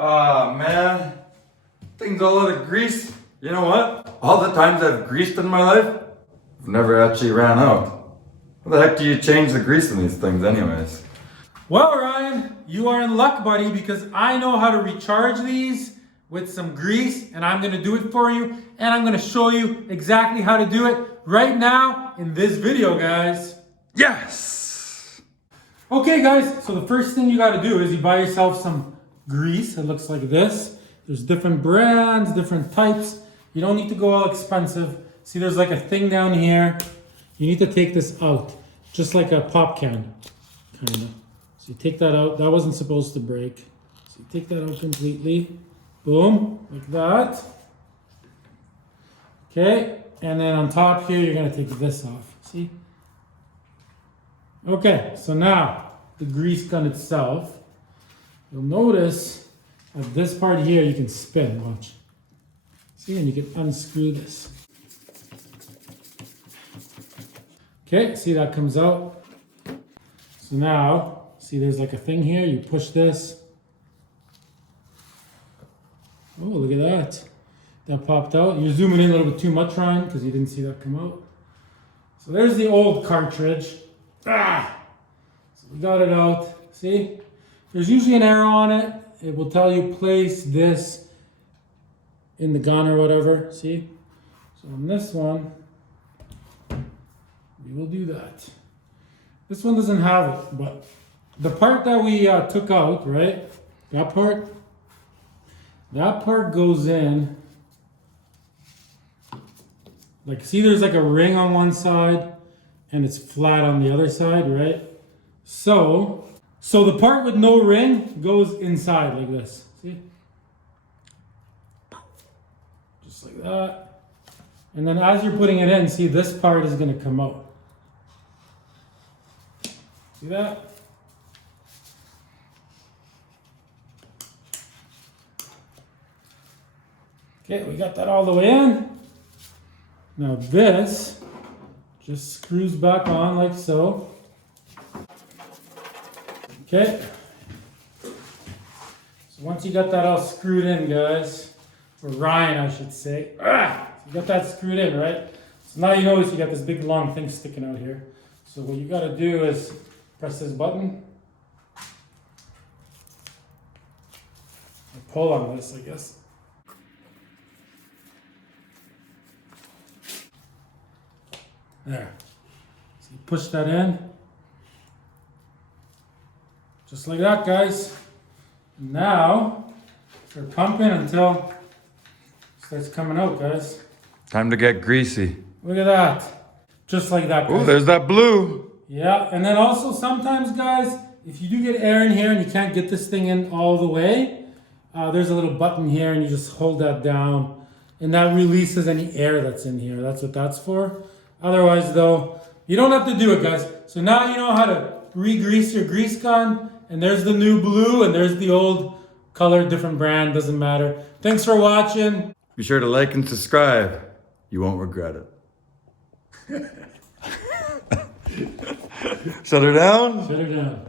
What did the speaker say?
Ah, man. Thing's all out of grease. You know what? All the times I've greased in my life, I've never actually ran out. How the heck do you change the grease in these things anyways? Well, Ryan, you are in luck, buddy, because I know how to recharge these with some grease, and I'm gonna do it for you, and I'm gonna show you exactly how to do it right now in this video, guys. Yes! Okay, guys, so the first thing you gotta do is you buy yourself some grease. It looks like this. There's different brands, different types. You don't need to go all expensive. See, there's like a thing down here. You need to take this out, just like a pop can, kind of. So you take that out. That wasn't supposed to break. So you take that out completely. Boom, like that. Okay, and then on top here, you're gonna take this off. See? Okay, so now the grease gun itself. You'll notice at this part here, you can spin. Watch. See, and you can unscrew this. Okay, see that comes out. So now, see there's like a thing here. You push this. Oh, look at that. That popped out. You're zooming in a little bit too much, Ryan, because you didn't see that come out. So there's the old cartridge. So we got it out. See? There's usually an arrow on it. It will tell you place this in the gun or whatever. See? So on this one, we will do that. This one doesn't have it, but the part that we took out, right? That part goes in. Like, see, there's like a ring on one side and it's flat on the other side, right? So the part with no ring goes inside like this. See? Just like that. And then as you're putting it in, see, this part is going to come out. See that? Okay, we got that all the way in. Now this just screws back on like so. Okay. So once you got that all screwed in, guys, or Ryan, I should say. So you got that screwed in, right? So now you notice you got this big long thing sticking out here. So what you got to do is press this button. Or pull on this, I guess. There. So you push that in. Just like that, guys. Now, start pumping until it starts coming out, guys. Time to get greasy. Look at that. Just like that, guys. Oh, there's that blue. Yeah, and then also sometimes, guys, if you do get air in here and you can't get this thing in all the way, there's a little button here and you just hold that down and that releases any air that's in here. That's what that's for. Otherwise, though, you don't have to do it, guys. So now you know how to re-grease your grease gun. And there's the new blue and there's the old color, different brand, doesn't matter. Thanks for watching. Be sure to like and subscribe. You won't regret it. Shut her down? Shut her down.